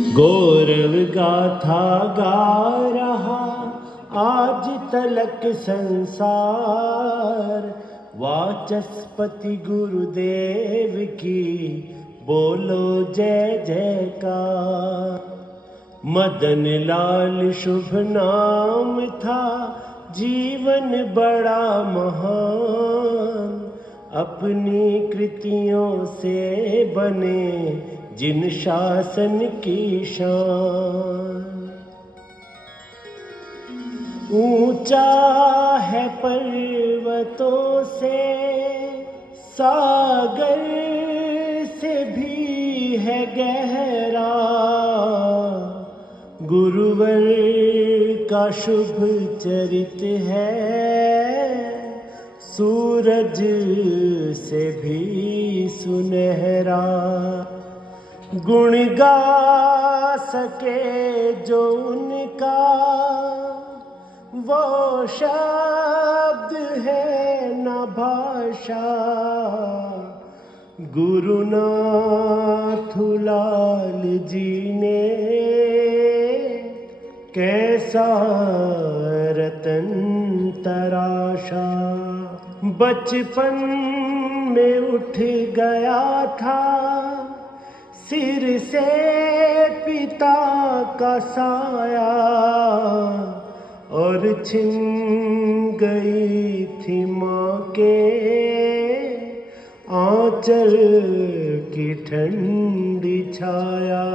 गौरव गाथा गा रहा आज तलक संसार, वाचस्पति गुरुदेव की बोलो जय जयकार। मदन लाल शुभ नाम था, जीवन बड़ा महान, अपनी कृतियों से बने जिन शासन की शान। ऊंचा है पर्वतों से, सागर से भी है गहरा, गुरुवर का शुभ चरित है, सूरज से भी सुनहरा। गुण गा सके जो उनका, वो शब्द है न भाषा, गुरुनाथुलाल जी ने कैसा रतन तराशा। बचपन में उठ गया था सिर से पिता का साया, और छिन गई थी माँ के आंचल की ठंडी छाया।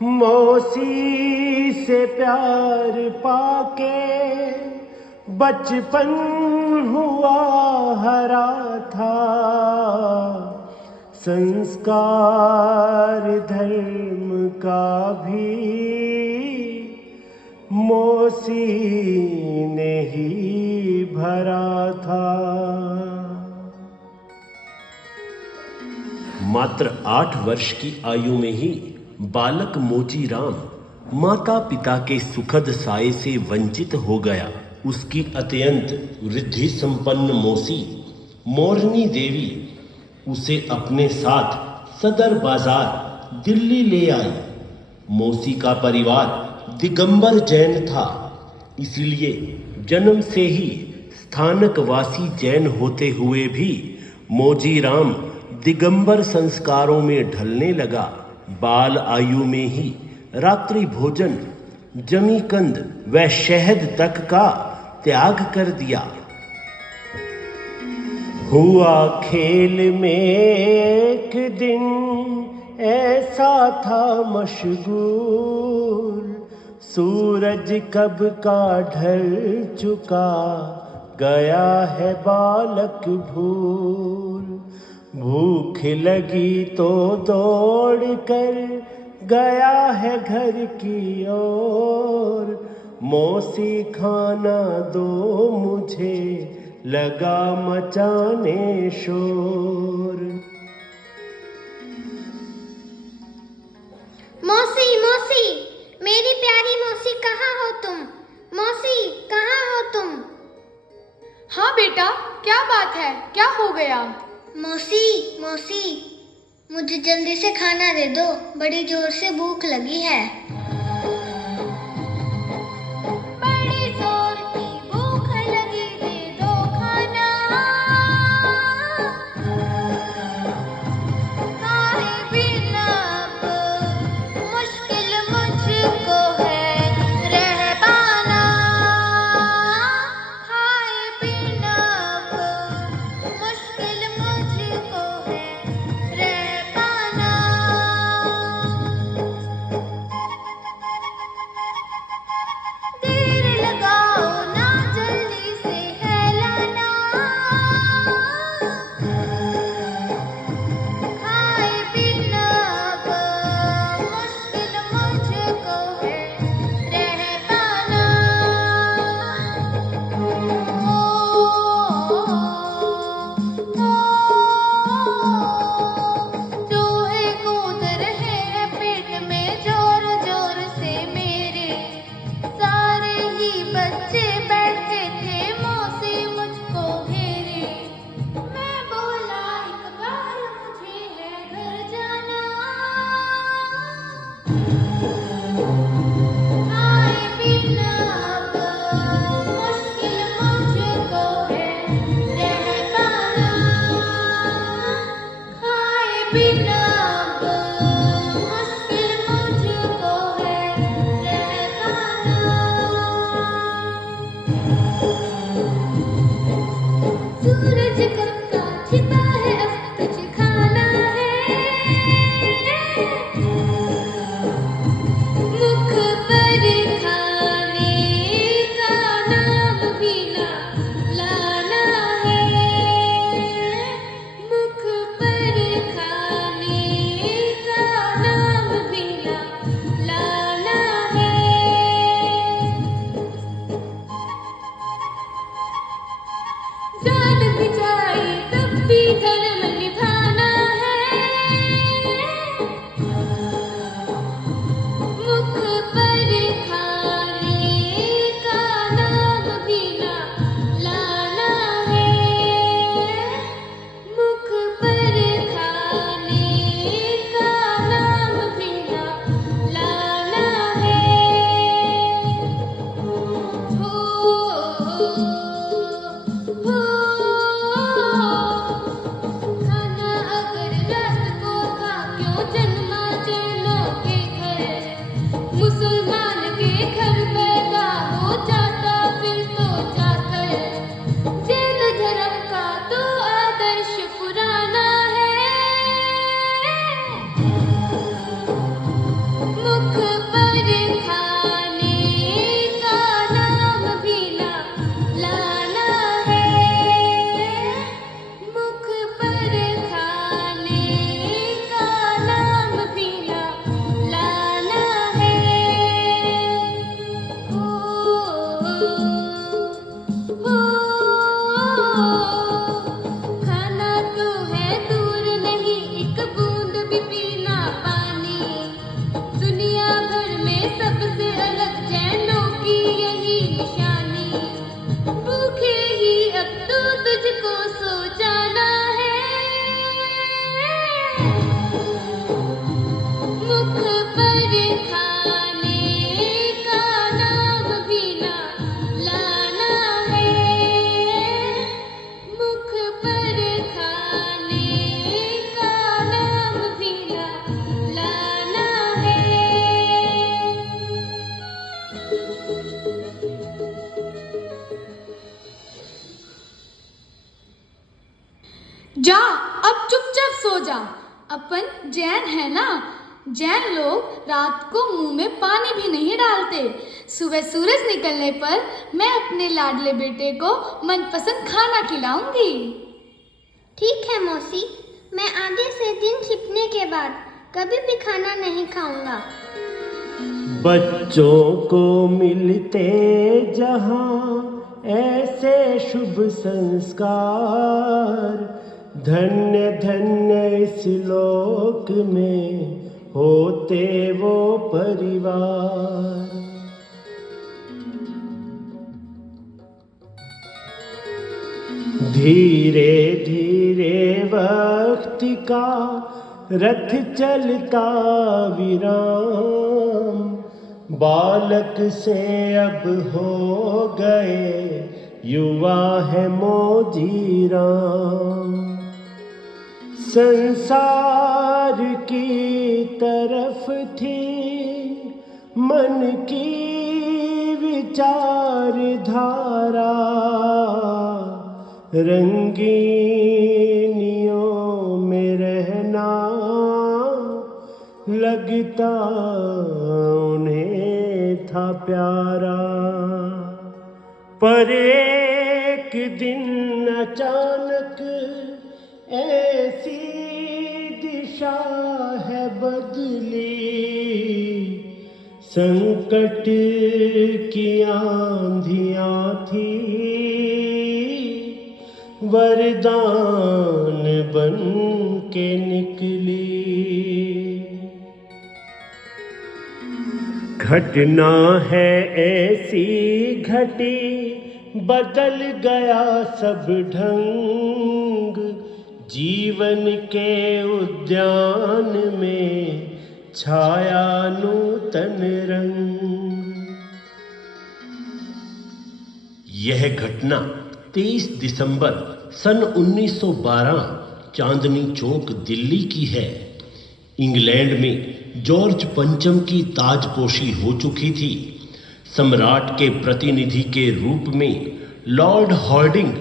मौसी से प्यार पाके बचपन हुआ हरा था, संस्कार धर्म का भी मौसी ने ही भरा था। मात्र 8 वर्ष की आयु में ही बालक मोचीराम माता पिता के सुखद साये से वंचित हो गया। उसकी अत्यंत वृद्धि संपन्न मौसी मोरनी देवी उसे अपने साथ सदर बाजार दिल्ली ले आई। मौसी का परिवार दिगंबर जैन था, इसलिए जन्म से ही स्थानकवासी जैन होते हुए भी मोचीराम दिगंबर संस्कारों में ढलने लगा। बाल आयु में ही रात्रि भोजन, जमीकंद व शहद तक का त्याग कर दिया। हुआ खेल में एक दिन ऐसा था मशगूल, सूरज कब का ढल चुका, गया है बालक भूल। भूख लगी तो दौड़ कर गया है घर की ओर, मौसी खाना दो मुझे, लगा मचाने शोर। मौसी मौसी, मेरी प्यारी मौसी, कहाँ हो तुम? मौसी कहाँ हो तुम? हाँ बेटा, क्या बात है, क्या हो गया? मौसी मौसी, मुझे जल्दी से खाना दे दो, बड़ी जोर से भूख लगी है। बड़ी जोर की भूख लगी, दे दो खाना। खाए बिना अब मुश्किल मुझको है रह पाना। खाए बिना अब मुश्किल मुझको है रह पाना। खाए बिना अब मुश्किल मुझको है रह पाना। खाए बिना अब मुश्किल मुझको है रह पाना। सूरज कब का छिपा है अब तुझ खाना है। मुख पर खाने का नाम भी ना लाना है। मुख पर खाने का नाम भी ना लाना है। जान भी जाए तब भी धर्म निभाना है। मुख पर खाने का नाम भी ना लाना है। मुख पर खाने का नाम भी ना लाना है। हो खाना अगर रात को खा क्यों जन्मा जैनों के घर। मुसलमान के घर पैदा हो जाता फिर तो जाकर। जैन धर्म का तो आदर्श पुराना है। मुख पर खाने का नाम भी ना लाना है। मुख पर खाने का नाम भी ना लाना है। हो खाना तो है दूर नहीं एक बूंद भी पीना पानी। दुनिया भर में सबसे अलग जैनों की यही निशानी। भूखे ही अब तो तुझको सो जाना है। मुख पर खाने का नाम भी ना लाना है। मुख पर खाने का नाम भी ना लाना है। जा अब चुपचाप सो जा। अपन जैन है ना। जैन लोग रात को मुंह में पानी भी नहीं डालते। सुबह सूरज निकलने पर मैं अपने लाडले बेटे को मनपसंद खाना खिलाऊंगी। ठीक है मौसी, मैं आगे से दिन छिपने के बाद कभी भी खाना नहीं खाऊंगा। बच्चों को मिलते जहाँ ऐसे शुभ संस्कार। धन्य धन्य इस लोक में होते वो परिवार। धीरे धीरे वक्त का रथ चलता विराम। बालक से अब हो गए युवा है मोजी राम। संसार की तरफ थी मन की विचारधारा। रंगीनियों में रहना लगता उन्हें था प्यारा। पर एक दिन अचानक ऐसी दिशा है बदली। संकट की आंधियां थी वरदान बन के निकली। घटना है ऐसी घटी बदल गया सब ढंग। जीवन के उद्यान में छाया नूतन रंग। यह घटना 23 दिसंबर सन 1912 चांदनी चौक दिल्ली की है। इंग्लैंड में जॉर्ज पंचम की ताजपोशी हो चुकी थी। सम्राट के प्रतिनिधि के रूप में लॉर्ड हॉर्डिंग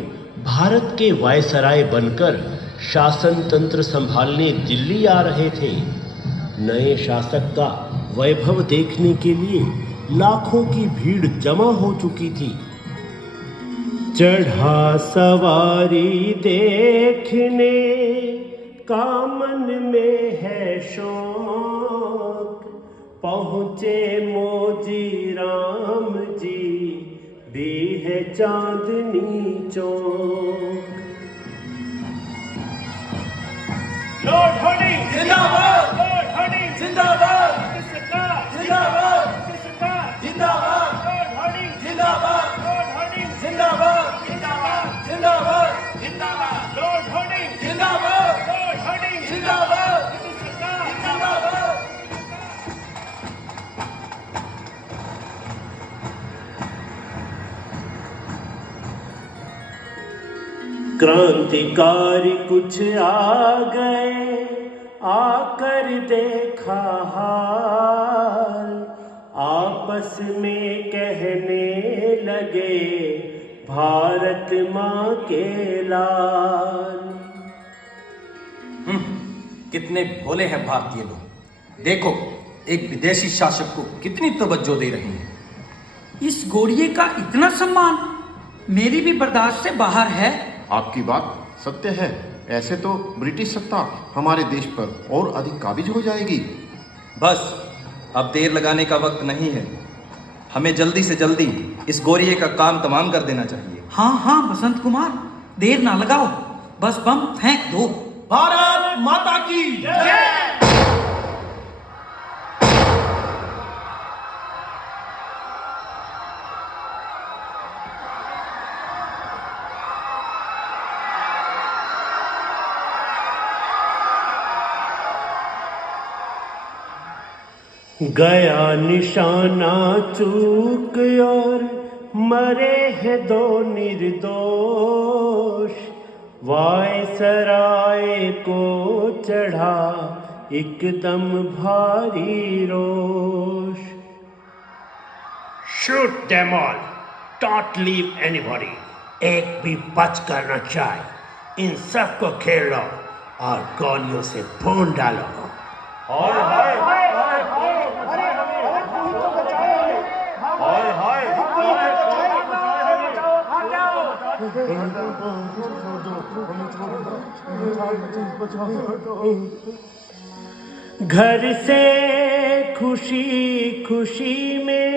भारत के वायसराय बनकर शासन तंत्र संभालने दिल्ली आ रहे थे। नए शासक का वैभव देखने के लिए लाखों की भीड़ जमा हो चुकी थी। चढ़ा सवारी देखने का मन में है शौक, पहुँचे मोजी राम जी भी है चांदनी चौक। लॉर्ड हॉर्डिंग जिंदाबाद, लॉर्ड हॉर्डिंग जिंदाबाद, जिंदाबाद, जिंदाबाद, जिंदाबाद, लॉर्ड हॉर्डिंग जिंदाबाद, लॉर्ड हॉर्डिंग जिंदाबाद, जिंदाबाद, जिंदाबाद, जिंदाबाद, लॉर्ड हॉर्डिंग जिंदाबाद, लॉर्ड हॉर्डिंग जिंदाबाद, जिंदाबाद। क्रांतिकारी कुछ आ गए, आकर देखा हाल, आपस में कहने लगे भारत माँ के लाल। कितने भोले हैं भारतीय लोग। देखो, एक विदेशी शासक को कितनी तवज्जो दे रहे हैं। इस गोड़िये का इतना सम्मान मेरी भी बर्दाश्त से बाहर है। आपकी बात सत्य है। ऐसे तो ब्रिटिश सत्ता हमारे देश पर और अधिक काबिज हो जाएगी। बस अब देर लगाने का वक्त नहीं है। हमें जल्दी से जल्दी इस गोरिये का काम तमाम कर देना चाहिए। हाँ हाँ बसंत कुमार, देर ना लगाओ, बस बम फेंक दो। भारत माता की जय। गया निशाना चूक और मरे हैं दो निर्दोष, वायसराय को चढ़ा एकदम भारी रोष। Shoot them all, don't leave anybody. एक भी बच कर न जाए। इन सबको खेल लो और गोलियों से भून डालो। घर से खुशी खुशी में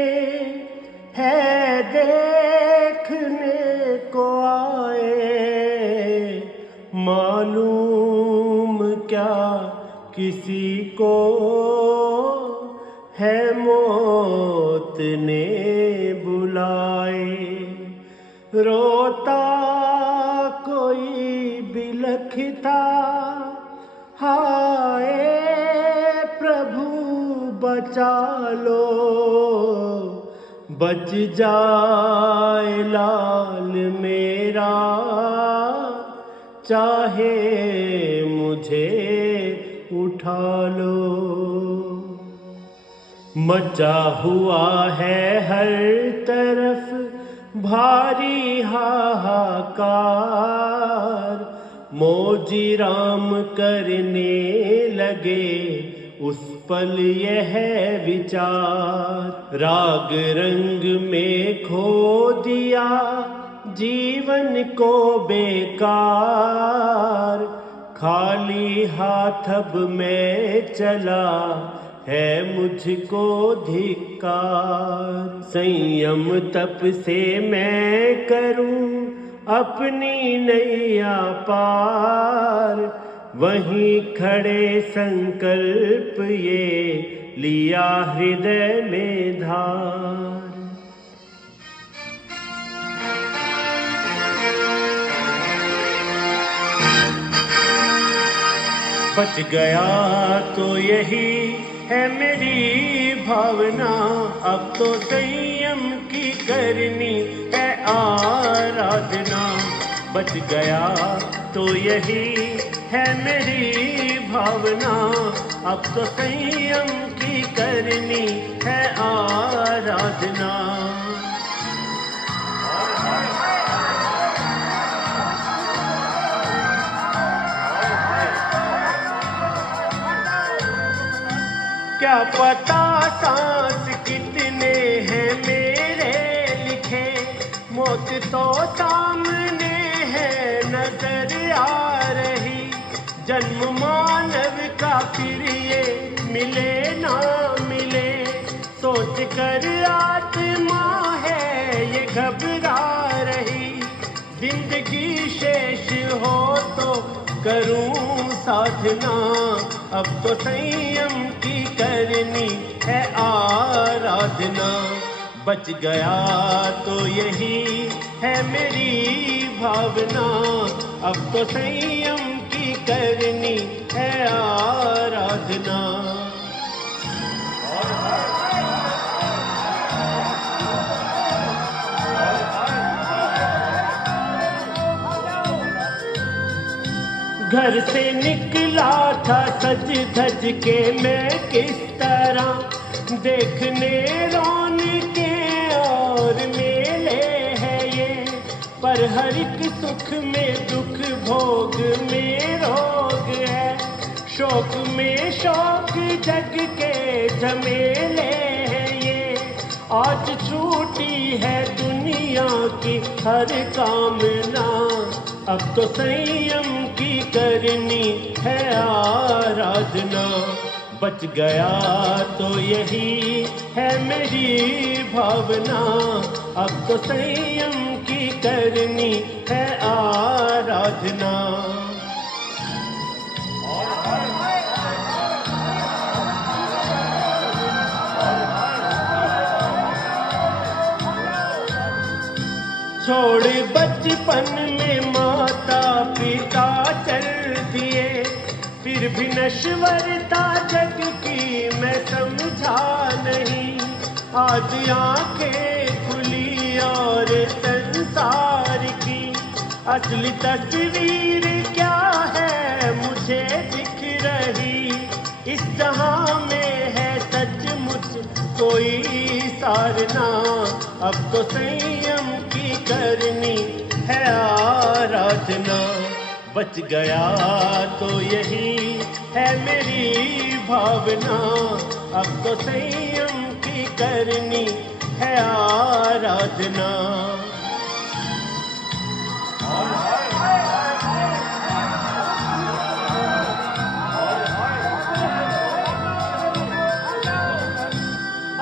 है देखने को आए, मालूम क्या किसी को है मौत ने बुलाए। रोता कोई बिलखता, हाय प्रभु बचा लो, बच जाए लाल मेरा, चाहे मुझे उठा लो। मचा हुआ है हर तरफ भारी हाहाकार, मोजी राम करने लगे उस पल यह विचार। राग रंग में खो दिया जीवन को बेकार, खाली हाथ अब मैं चला है मुझको धिक्कार। संयम तप से मैं करूं अपनी नैया पार, वहीं खड़े संकल्प ये लिया हृदय में धार। बच गया तो यही है मेरी भावना, अब तो संयम की करनी है आराधना। बच गया तो यही है मेरी भावना, अब तो संयम की करनी है आराधना। क्या पता सांस कितने हैं मेरे लिखे, मौत तो सामने है नजर आ रही। जन्म मानव का फिर ये मिले ना मिले, सोच कर आत्मा है ये घबरा रही। जिंदगी शेष हो तो करूं साधना, अब तो संयम की करनी है आराधना। बच गया तो यही है मेरी भावना, अब तो संयम की करनी है आराधना। घर से निकला था सज धज के मैं किस तरह, देखने रौनके और मेले है ये। पर हर एक सुख में दुख, भोग में रोग है। शौक में शौक जग के झमेले है ये। आज छूटी है दुनिया की हर कामना, अब तो संयम की करनी है आराधना। बच गया तो यही है मेरी भावना, अब तो संयम की करनी है आराधना। छोड़ बचपन में माता पिता चल दिए, फिर भी नश्वरता जग की मैं समझा नहीं। आज आंखें खुली और संसार की असली तस्वीर क्या है मुझे दिख रही। इस जहां में है सचमुच कोई सारना, अब तो संयम की करनी है आराधना। बच गया तो यही है मेरी भावना, अब तो संयम की करनी है आराधना।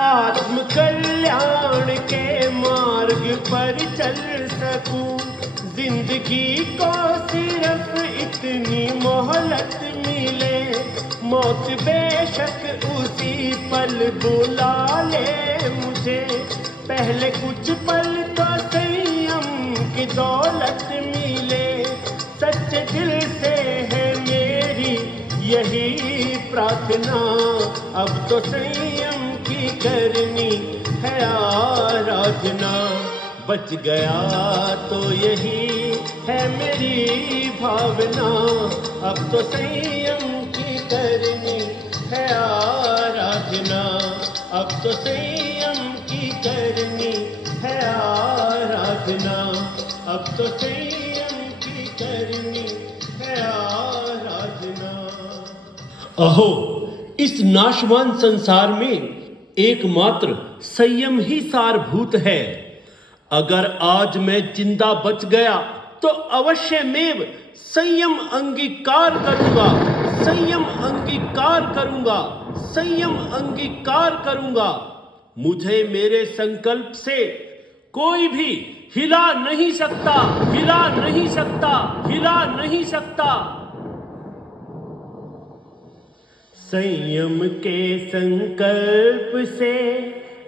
आत्म कल्याण के मार्ग पर चल सकूं, जिंदगी को सिर्फ इतनी मोहलत मिले। मौत बेशक उसी पल बुला ले मुझे, पहले कुछ पल तो संयम की दौलत मिले। सच्चे दिल से है मेरी यही प्रार्थना, अब तो संयम की करनी है आराधना। बच गया तो यही है मेरी भावना, अब तो संयम की करनी है आराधना। अब तो संयम की करनी है आराधना, अब तो संयम की करनी है आराधना। अहो, इस नाशवान संसार में एकमात्र संयम ही सारभूत है। अगर आज मैं जिंदा बच गया तो अवश्यमेव संयम अंगीकार करूंगा, संयम अंगीकार करूंगा, संयम अंगीकार करूंगा। मुझे मेरे संकल्प से कोई भी हिला नहीं सकता, हिला नहीं सकता, हिला नहीं सकता। संयम के संकल्प से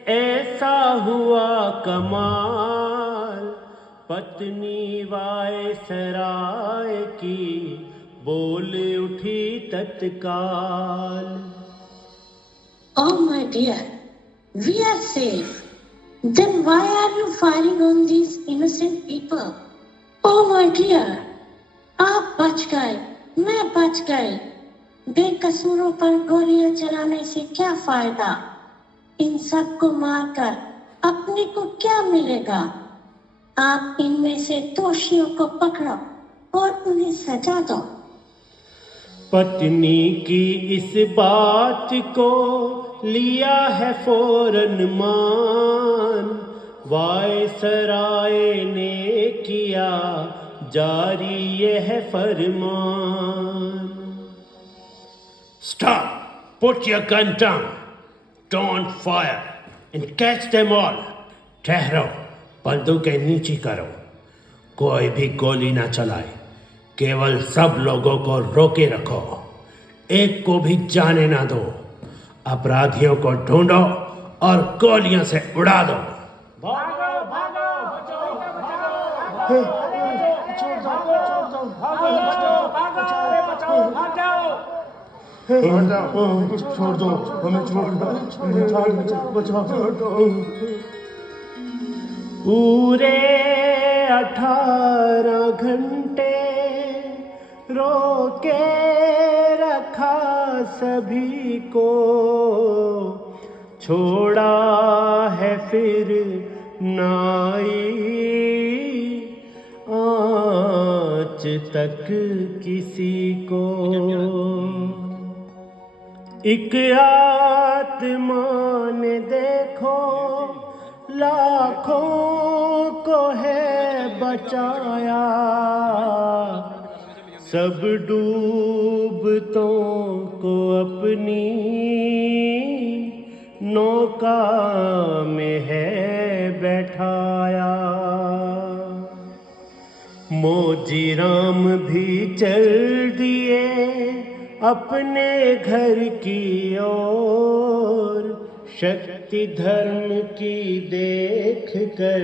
ऐसा हुआ कमाल, पत्नी वायसराय की बोल उठी तत्काल। Oh, my dear, we are safe. Then why are you firing on these innocent people? Oh, my dear, आप बच गए, मैं बच गई। बेकसूरों पर गोलियां चलाने से क्या फायदा? इन सबको मारकर अपने को क्या मिलेगा? आप इनमें से दोषियों को पकड़ो और उन्हें सजा दो। पत्नी की इस बात को लिया है फौरन मान, वायसराय ने किया जारी यह फरमान। Stop! Put your gun down. Don't fire and catch them all. ठहरो, बंदूकें नीचे करो, कोई भी गोली ना चलाए, केवल सब लोगों को रोके रखो, एक को भी जाने ना दो, अपराधियों को ढूंढो और गोलियों से उड़ा दो। भागो भागो बचाओ बचाओ छोड़ दो भागो बचाओ छोड़ दो, हमें छोड़ दो, बचाओ। पूरे 18 घंटे रोके रखा सभी को, छोड़ा है फिर नाई आज तक किसी को। एक आत्मा ने देखो लाखों को है बचाया, सब डूबतों को अपनी नौका में है बैठाया। मोजी राम भी चल दिए अपने घर की ओर, शक्ति धर्म की देख कर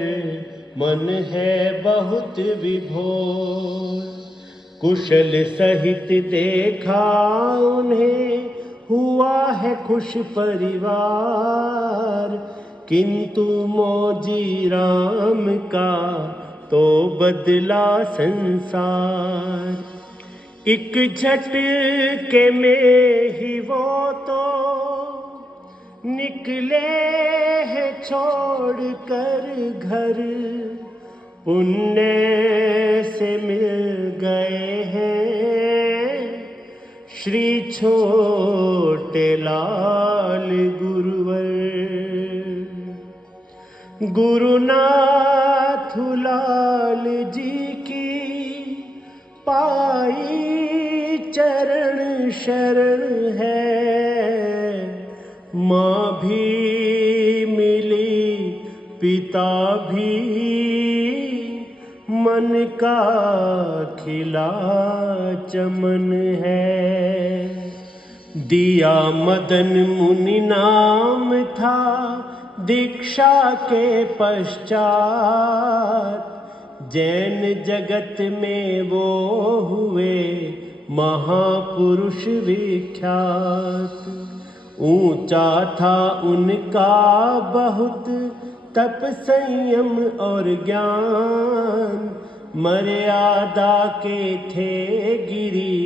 मन है बहुत विभोर। कुशल सहित देखा उन्हें हुआ है खुश परिवार, किंतु मौजी राम का तो बदला संसार। एक झटके में ही वो तो निकले हैं छोड़ कर घर, पुण्य से मिल गए हैं श्री छोटे लाल गुरुवर। गुरुनाथ लाल जी की पाई चरण शरण है, माँ भी मिली पिता भी मन का खिला चमन है। दिया मदन मुनि नाम था दीक्षा के पश्चात, जैन जगत में वो हुए महापुरुष विख्यात। ऊंचा था उनका बहुत तप संयम और ज्ञान, मर्यादा के थे गिरी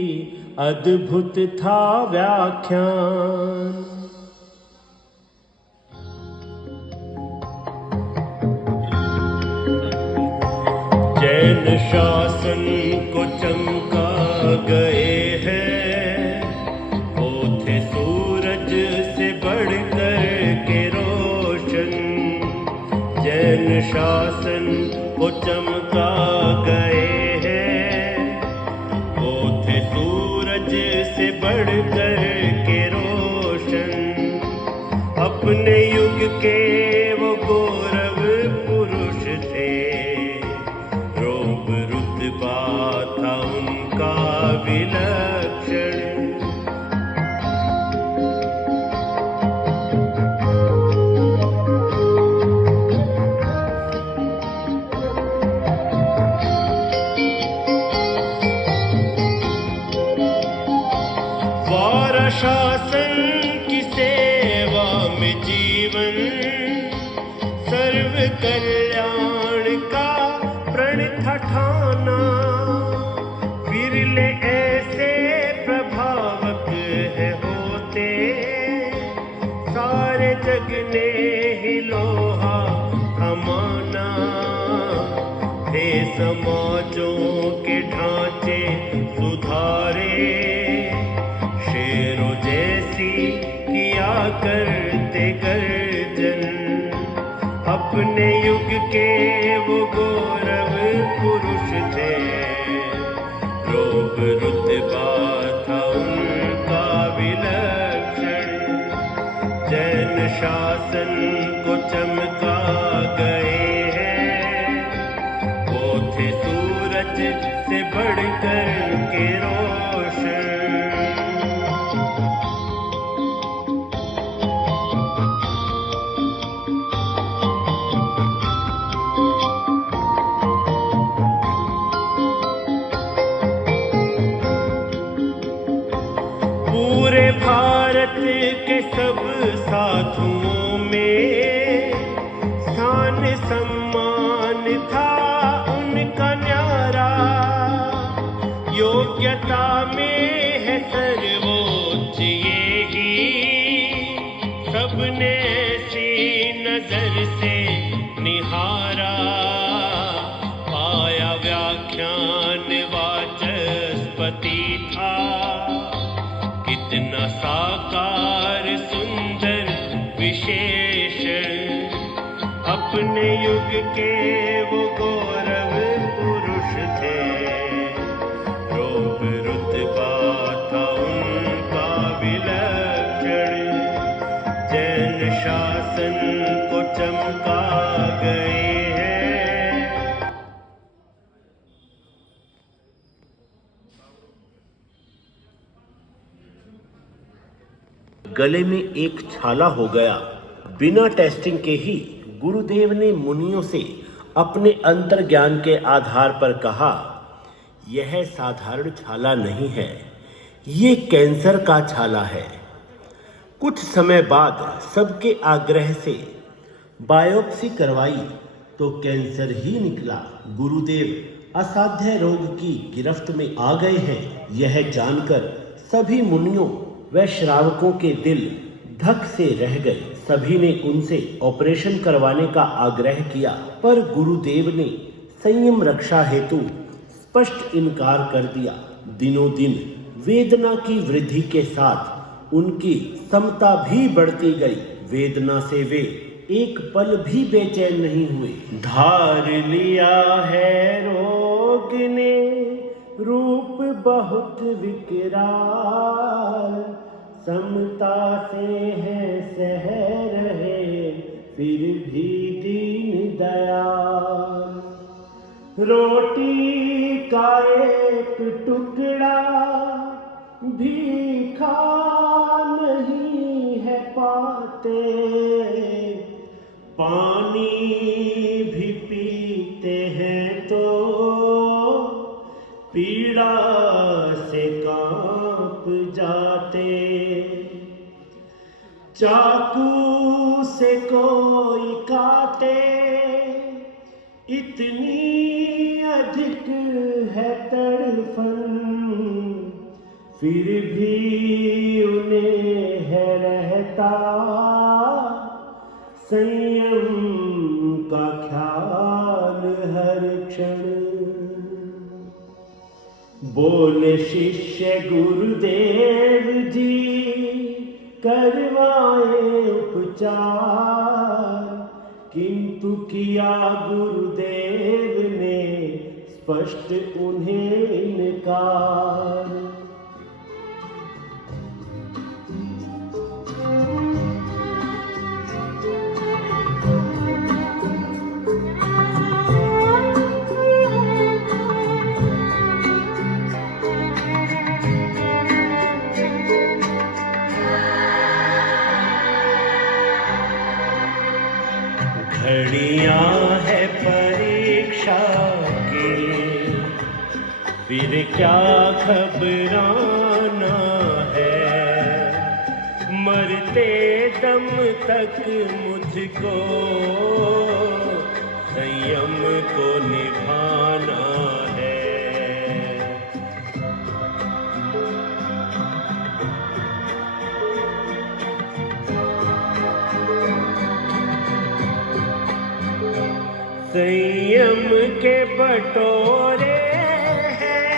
अद्भुत था व्याख्यान। जैन शासन को चमका गए हैं, वो थे सूरज से बढ़कर के रोशन। जैन शासन को चमका गए हैं, वो थे सूरज से बढ़कर के रोशन। अपने युग के वो गौरव पुरुष थे, रोब रुतबा था उनका विलक्षण। वार शासन की सेवा में जीवन सर्व कल्याण का प्रण था ठाना। विरले ऐसे प्रभावक है होते, सारे जग ने ही लोहा थमाना। थे समाजों के ढांचे सुधारे, शेरों जैसी किया करते गर्जन। अपने युग के वो गौरव पुरुष थे, रोब रुतबा था उनका विलक्षण। जैन शासन को चमका गए हैं, वो थे सूरज से बढ़कर के रोशन। पूरे भारत के सब साधुओं में स्थान सम्मान था उनका न्यारा। योग्यता में है सर्वोच्च ये ही, सबने ऐसी नजर से निहारा। पाया व्याख्यान वाचस्पति था, कितना साकार सुंदर विशेषण। अपने युग के वो गौरव पुरुष थे, रोब रुतबा था उनका विलक्षण। जैन शासन को चमका गए हैं। गले में एक छाला हो गया। बिना टेस्टिंग के ही गुरुदेव ने मुनियों से अपने अंतर्ज्ञान के आधार पर कहा, यह साधारण छाला नहीं है, ये कैंसर का छाला है। कुछ समय बाद सबके आग्रह से बायोप्सी करवाई तो कैंसर ही निकला। गुरुदेव असाध्य रोग की गिरफ्त में आ गए हैं, यह जानकर सभी मुनियों व श्रावकों के दिल धक से रह गए। सभी ने उनसे ऑपरेशन करवाने का आग्रह किया, पर गुरुदेव ने संयम रक्षा हेतु स्पष्ट इनकार कर दिया। दिनों दिन वेदना की वृद्धि के साथ उनकी समता भी बढ़ती गई। वेदना से वे एक पल भी बेचैन नहीं हुए। धार लिया है रोग ने रूप बहुत विकराल, समता से है सह रहे फिर भी दीन दयाल। रोटी का एक टुकड़ा भी खा नहीं है पाते, पानी भी पीते हैं तो पीड़ा से कांप जाते। चाकू से कोई काटे इतनी अधिक है तड़फन, फिर भी उन्हें है रहता संयम का ख्याल हर क्षण। बोले शिष्य गुरुदेव जी करवाए उपचार, किंतु किया गुरुदेव ने स्पष्ट उन्हें इनकार। घड़ियां है परीक्षा की, फिर क्या घबराना है। मरते मरते दम तक मुझको संयम को निभाना है। संयम के बटोरे हैं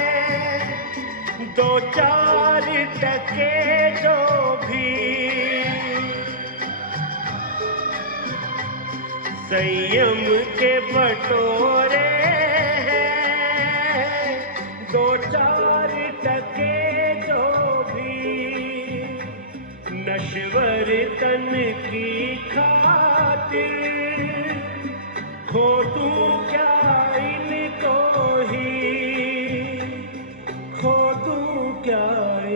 दो चार टके जो भी, संयम के बटोरे हैं दो चार टके जो भी, नश्वर तन की खातिर खो दूं क्या इनको ही, खो दूं क्या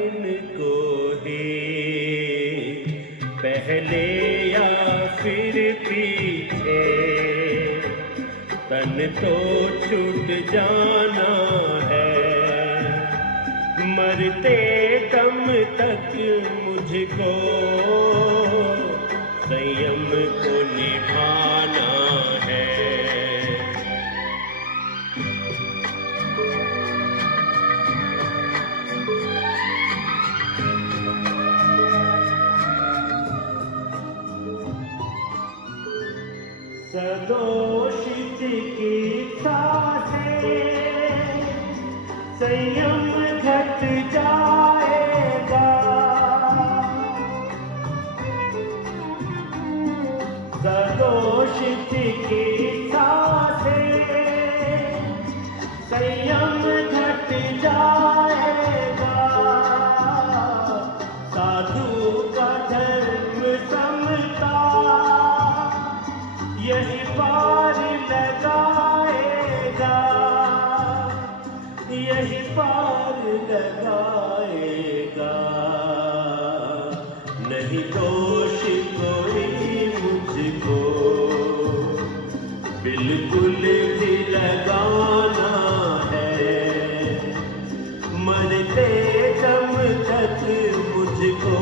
इनको ही, पहले या फिर पीछे तन तो छूट जाना है। मरते दम तक मुझको संयम को निभाना है। सदोष चिकित्सा से संयम घट जाएगा, सदोष चिकित्सा से संयम घट जाएगा। साधु का धर्म समता यही पार लगाएगा, यही पार लगाएगा। नहीं दोष कोई मुझको बिल्कुल भी लगाना है। मरते दम तक मुझको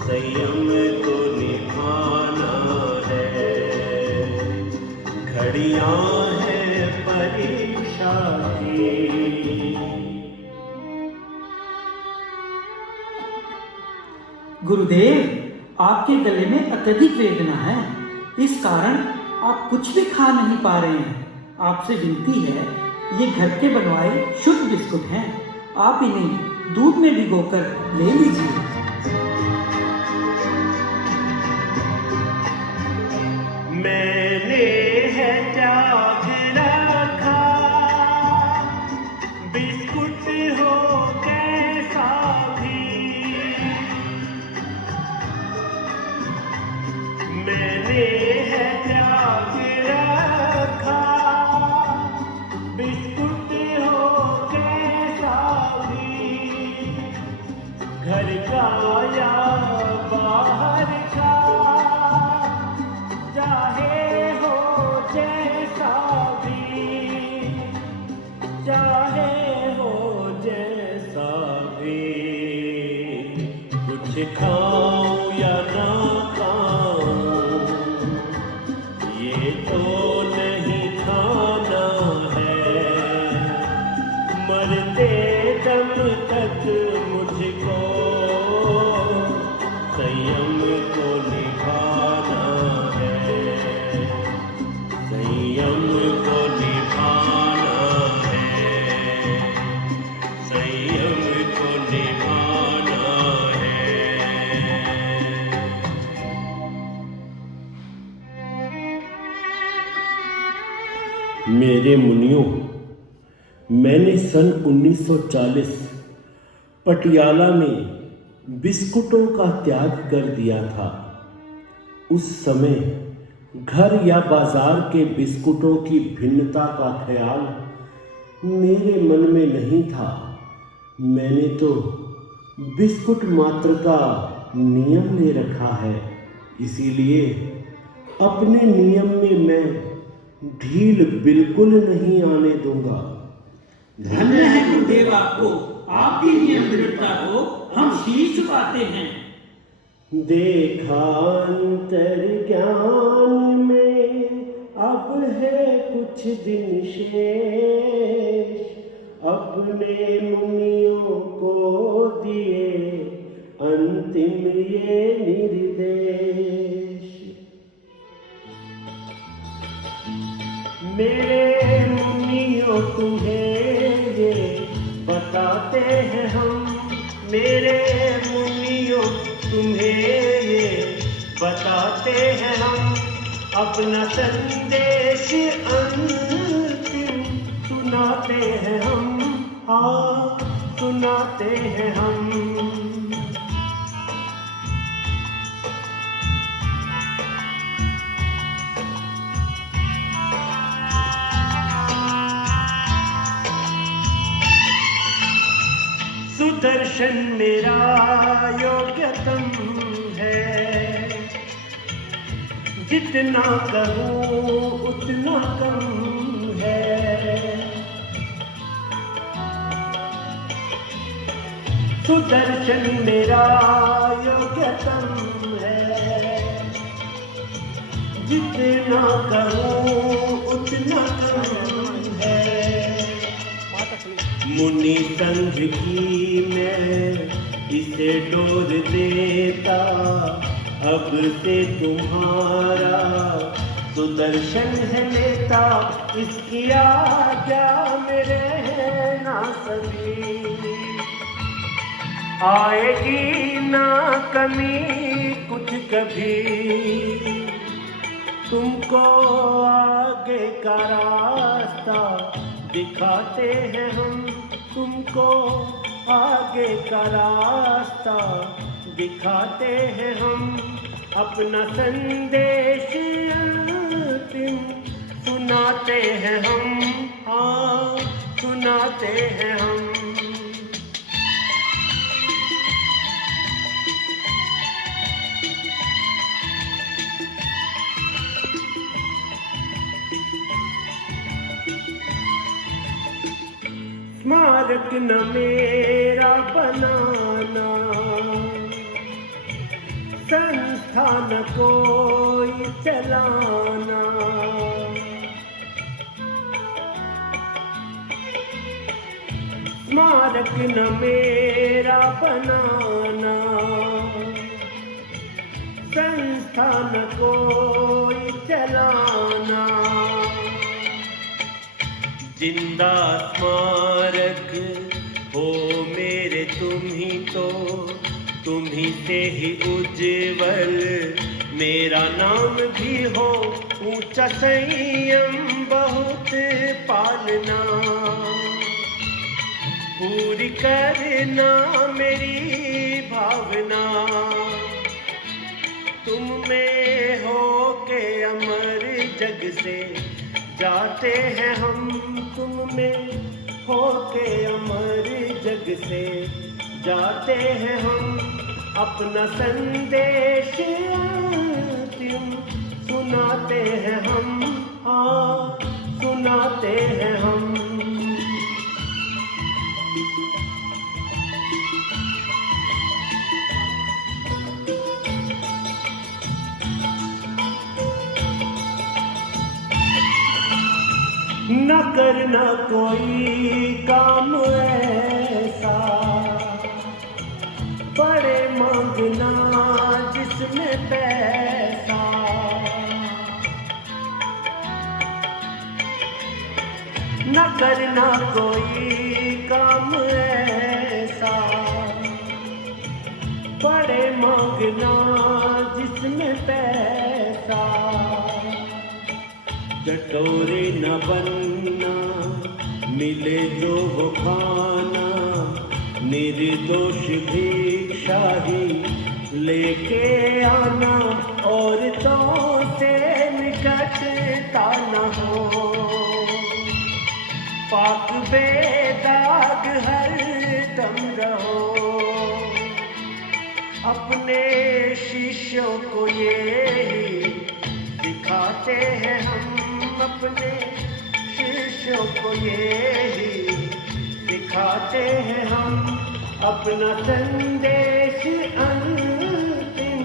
संयम को निभाना है। घड़ियां हैं परीक्षा की, गुरुदेव, आपके गले में अत्यधिक वेदना है, इस कारण आप कुछ भी खा नहीं पा रहे हैं। आपसे विनती है, ये घर के बनवाए शुद्ध बिस्कुट हैं, आप इन्हें दूध में भिगोकर ले लीजिए। मैंने है त्याग रखा बिस्कुट हो कैसा भी, मैंने है त्याग रखा बिस्कुट हो कैसा भी, घर का या बाहर का चाहे हो जैसा भी, चाहे हो जैसा भी, कुछ खाऊं या ना खाऊं ये तो नहीं खाना है। मरते दम तक मुझको संयम को निभाना है, संयम को निभाना है, संयम को निभाना है। मेरे मुनियों, मैंने सन 1940 पटियाला में बिस्कुटों का त्याग कर दिया था। उस समय घर या बाजार के बिस्कुटों की भिन्नता का ख्याल मेरे मन में नहीं था। मैंने तो बिस्कुट मात्र का नियम ले रखा है, इसीलिए अपने नियम में मैं ढील बिल्कुल नहीं आने दूंगा। धन्य है गुरुदेव आपको, आपकी नियम दृढ़ता को हम शीश झुकाते हैं। देखा अंतर्ज्ञान में अब है कुछ दिन शेष, अपने मुनियों को दिए अंतिम ये निर्देश। मेरे मुनियों तुम्हें ये बताते हैं हम, मेरे मुनियों तुम्हें ये बताते हैं हम, अपना संदेश अंतिम सुनाते हैं हम, सुनाते हैं हम। सुदर्शन मेरा योग्यतम है, जितना कहूँ उतना कम है। सुदर्शन मेरा योग्यतम है, जितना कहूँ उतना कम है। मुनि संघ की मैं इसे डोर देता, अब से तुम्हारा सुदर्शन है नेता। इसकी आज्ञा मेरे ना सभी, आएगी ना कमी कुछ कभी। तुमको आगे का रास्ता दिखाते हैं हम, तुमको आगे का रास्ता दिखाते हैं हम। अपना संदेश अंतिम सुनाते हैं हम, सुनाते हैं हम। स्मारक न मेरा बनाना, संस्थान कोई चलाना। स्मारक न मेरा बनाना, संस्थान कोई चलाना। जिंदा स्मारक हो मेरे तुम ही तो, तुम ही से ही उज्जवल मेरा नाम भी हो। ऊंचा संयम बहुत पालना, पूरी करना मेरी भावना। तुम में हो के अमर जग से जाते हैं हम, तुम में हो के अमर जग से जाते हैं हम। अपना संदेश अंतिम सुनाते हैं हम, सुनाते हैं हम। न करना कोई काम ऐसा, बड़े मांगना जिसमें पैसा। न करना कोई काम ऐसा, बड़े मांगना जिसमें पैसा। चटोरे न बनना मिले जो वो खाना, निर्दोष भिक्षा ही लेके आना। औरतों से निकटता न हो, पाक बेदाग हर दम रहो। अपने शिष्यों को ये सिखाते हैं हम, अपने शिष्यों को ये सिखाते हैं हम। अपना संदेश अंतिम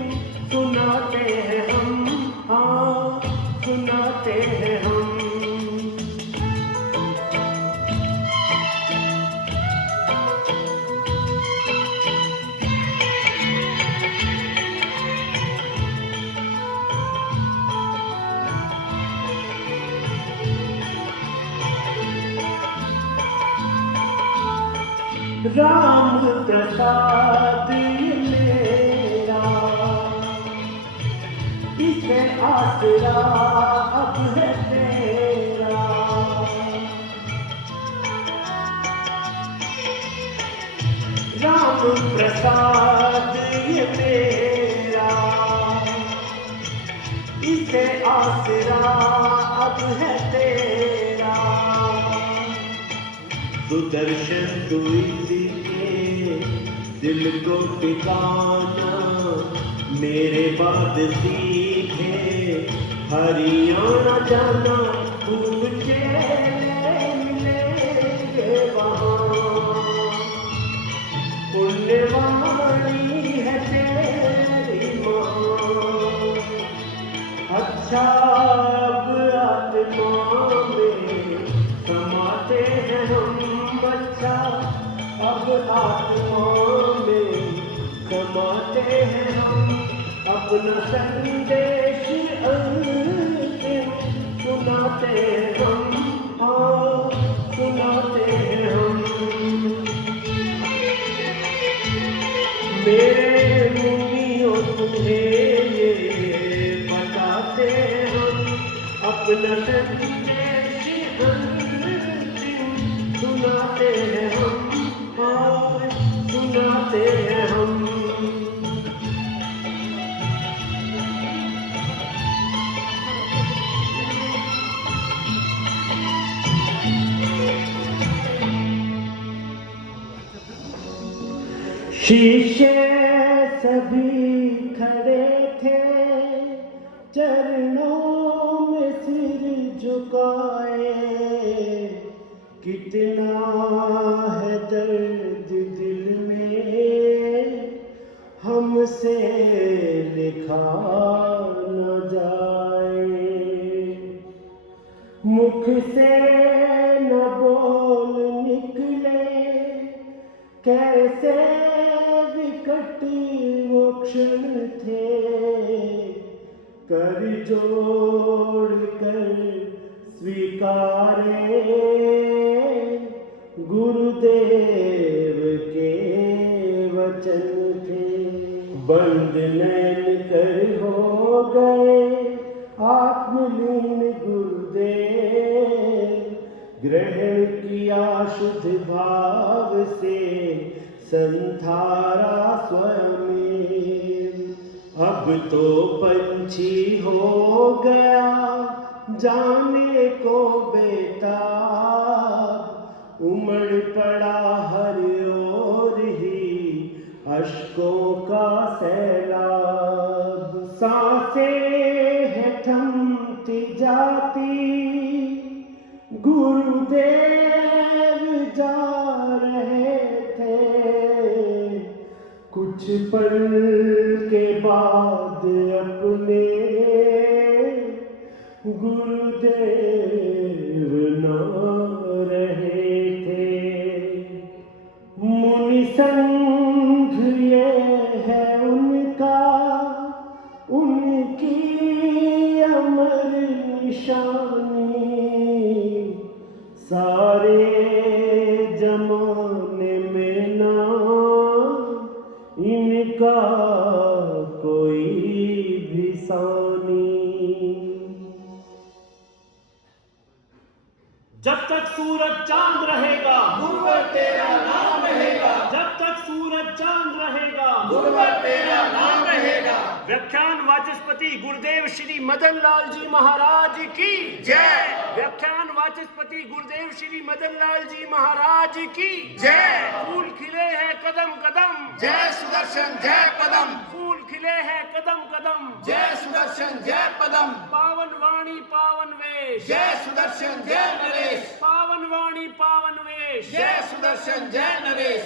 राम प्रसाद मेरा, इसे आसरा अब है तेरा। राम प्रसाद ये मेरा, इसे आसरा अब है तेरा। सुदर्शन तू इसी के दिल को टिकाना, मेरे बाद सीखे हरियाणा जाना। मुझे मिलेंगे वहाँ, पुण्यवाणी है तेरी माँ। अच्छा अब आत्मा में समाते हैं हम, अच्छा अब आत्मा में समाते हैं हम। अपना संदेश अंतिम सुनाते हैं हम, हाँ सुनाते हैं हम। मेरे मुनियों तुम्हें ये बताते हम, अपना संदेश अंतिम सुनाते हैं हम, हाँ सुनाते हैं हम। शीशे सभी खड़े थे, चरणों में सिर झुकाए। कितना है दर्द दिल में, हमसे लिखा न जाए। मुख से न बोल निकले, कैसे विकट वो क्षण थे। कर जोड़ कर स्वीकारे गुरुदेव के वचन थे। बंद नैन कर हो गए आत्मलीन गुरुदेव, ग्रहण किया शुद्ध भाव से संधारा स्वयं। अब तो पंछी हो गया जाने को बेताब, उमड़ पड़ा हर ओर ही अश्कों का सैलाब। सांसें है थमती जाती, गुरुदेव जा रहे थे। कुछ पल के बाद अपने गुरुदेव न रहे थे। मुनि संघ ये है उनका, उनकी अमर निशानी। सारे जमाने में ना इनका कोई भी सानी। जब तक सूरज चांद रहेगा गुरुवर तेरा नाम रहेगा, जब तक सूरज चांद रहेगा गुरुवर तेरा नाम रहेगा। व्याख्यान वाचस्पति गुरुदेव श्री मदन लाल जी महाराज की जय। व्याख्यान वाचस्पति गुरुदेव श्री मदन लाल जी महाराज की जय। फूल खिले हैं कदम कदम, जय सुदर्शन जय पदम। फूल खिले हैं कदम कदम, जय सुदर्शन जय पदम। पावन वाणी पावन वेश, जय सुदर्शन जय नरेश। पावन वाणी पावन वेश, जय सुदर्शन जय नरेश।